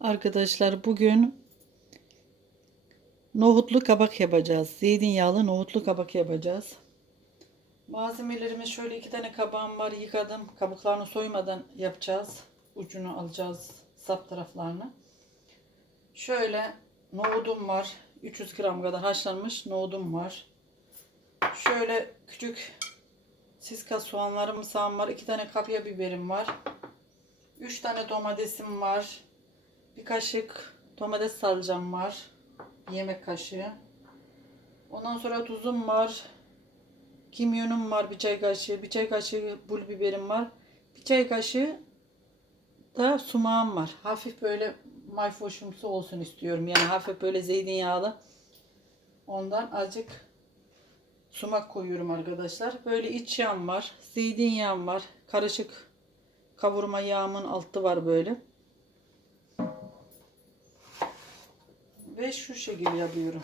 Arkadaşlar bugün nohutlu kabak yapacağız. Zeytinyağlı nohutlu kabak yapacağız. Malzemelerimiz şöyle iki tane kabağım var. Yıkadım. Kabuklarını soymadan yapacağız. Ucunu alacağız. Sap taraflarını. Şöyle nohudum var. 300 gram kadar haşlanmış nohudum var. Şöyle küçük siska soğanlarım sağım var. iki tane kapya biberim var. 3 tane domatesim var. Bir kaşık domates salçam var. Yemek kaşığı. Ondan sonra tuzum var. Kimyonum var bir çay kaşığı. Bir çay kaşığı pul biberim var. Bir çay kaşığı da sumağım var. Hafif böyle mayfoşumsu olsun istiyorum. Yani hafif böyle zeytinyağlı. Ondan azıcık sumak koyuyorum arkadaşlar. Böyle iç yağım var. Zeytinyağım var. Karışık kavurma yağımın altı var böyle. Ve şu şekilde yapıyorum.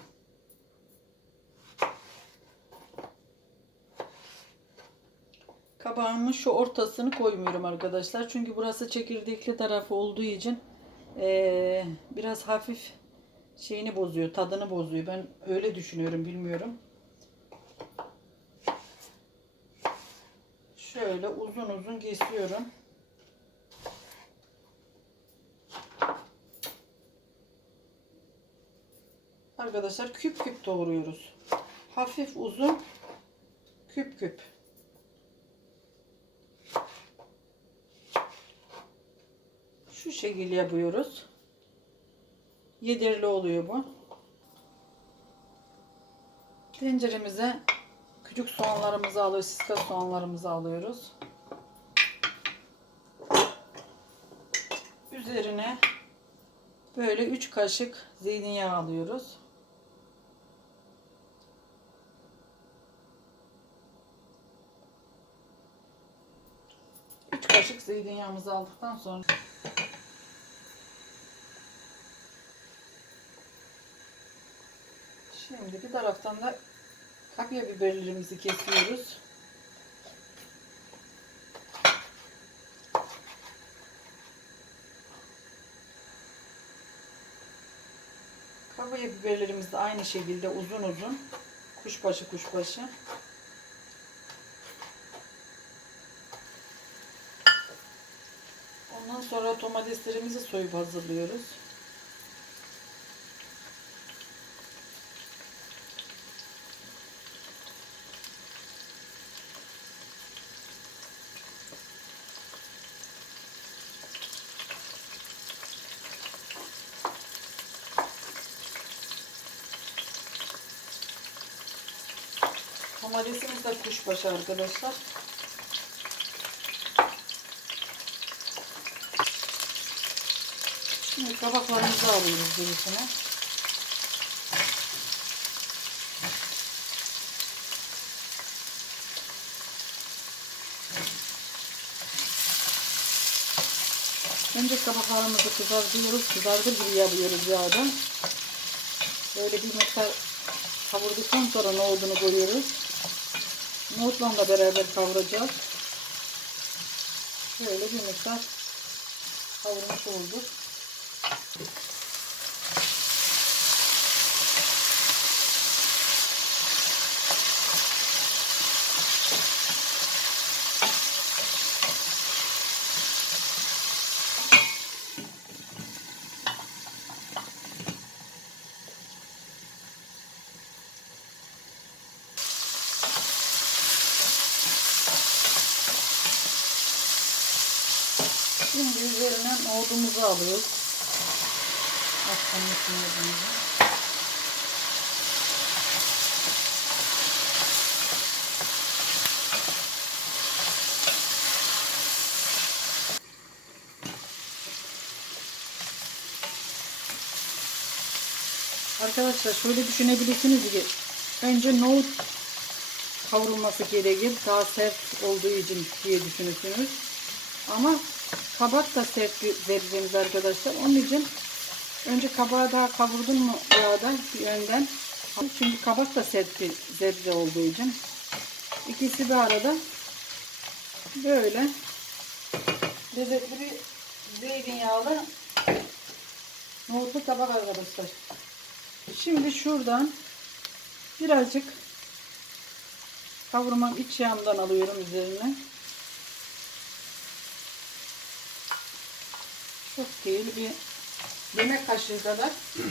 Kabağımın şu ortasını koymuyorum arkadaşlar. Çünkü burası çekirdekli tarafı olduğu için eee, biraz hafif şeyini bozuyor, tadını bozuyor. Ben öyle düşünüyorum, bilmiyorum. Şöyle uzun uzun kesiyorum. Arkadaşlar küp küp doğruyoruz. Hafif uzun küp küp. Şu şekilde yapıyoruz. Yedirli oluyor bu. Tenceremize küçük soğanlarımızı alıyoruz. Siska soğanlarımızı alıyoruz. Üzerine böyle 3 kaşık zeytinyağı alıyoruz. Kaşık zeytinyağımızı aldıktan sonra Şimdi bir taraftan da kapya biberlerimizi kesiyoruz. Kapya biberlerimiz aynı şekilde uzun uzun kuşbaşı kuşbaşı. Ondan sonra domateslerimizi soyup hazırlıyoruz. Domatesimiz de kuşbaşı arkadaşlar. Şimdi kabaklarımızı alıyoruz birisine. Önce kabaklarımızı kızartıyoruz. Kızardır gibi yapıyoruz yağdan. Böyle bir miktar kavurduktan sonra nohudunu koyuyoruz. Nohutla da beraber kavuracağız. Şöyle bir miktar kavurmuş olduk. Şimdi üzerine nohudumuzu alıyoruz. Haşlanmış nohudumuzu. Arkadaşlar şöyle düşünebilirsiniz ki önce nohut kavrulması gerekir. Daha sert olduğu için diye düşünürsünüz. Ama kabak da sert sebzemiz arkadaşlar. Onun için önce kabağı daha kavurdun mu yağda bir önden. Çünkü kabak da sert bir sebze olduğu için. İkisi bir arada böyle lezzetli bir nohutlu kabak arkadaşlar. Şimdi şuradan birazcık kavurmam iç yağımdan alıyorum üzerine. Çok değil bir yemek kaşığı kadar.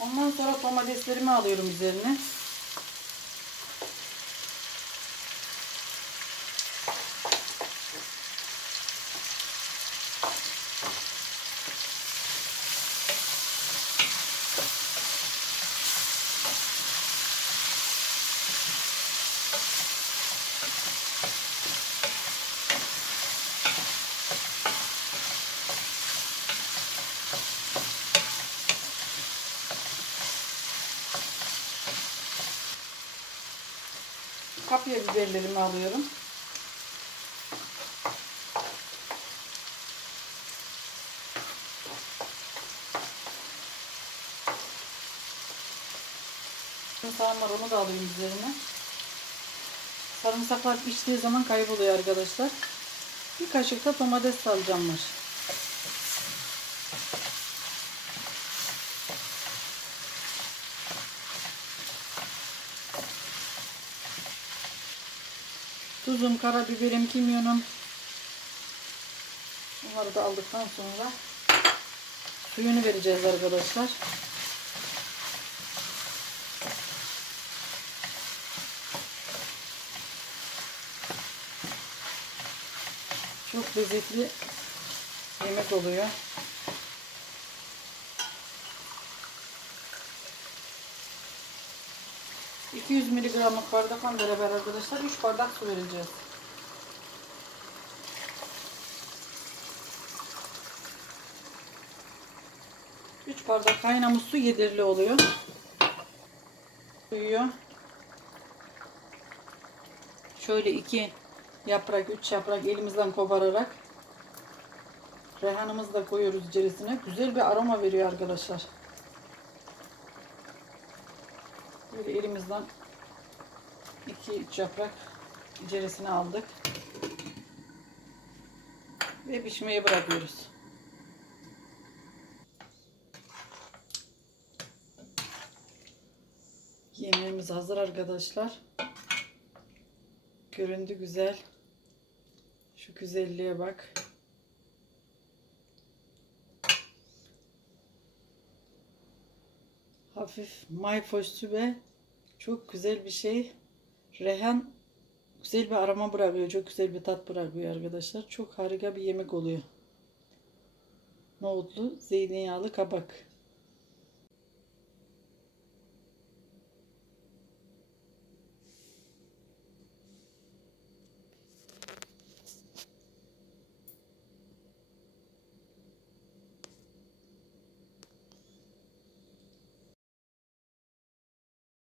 Ondan sonra domateslerimi alıyorum üzerine. Kapya biberlerimi alıyorum. Sarımsağım var onu da alayım üzerine. Sarımsaklar piştiği zaman kayboluyor arkadaşlar. Bir kaşık da domates salacağım var. Tuzum, karabiberim, kimyonum. Bunları da aldıktan sonra suyunu vereceğiz arkadaşlar. Çok lezzetli yemek oluyor. ...200 miligramlık bardakla beraber arkadaşlar 3 bardak su vereceğiz. Üç bardak kaynamış su yedirli oluyor. Uyuyor. Şöyle iki yaprak, üç yaprak elimizden kopararak rehanımızı da koyuyoruz içerisine. Güzel bir aroma veriyor arkadaşlar. Böyle elimizden iki üç yaprak içerisine aldık. Ve pişmeye bırakıyoruz. Yemeğimiz hazır arkadaşlar. Göründü güzel. Şu güzelliğe bak. Hafif mayfoşlu ve çok güzel bir şey. Rehan güzel bir aroma bırakıyor. Çok güzel bir tat bırakıyor arkadaşlar. Çok harika bir yemek oluyor. Nohutlu zeytinyağlı kabak.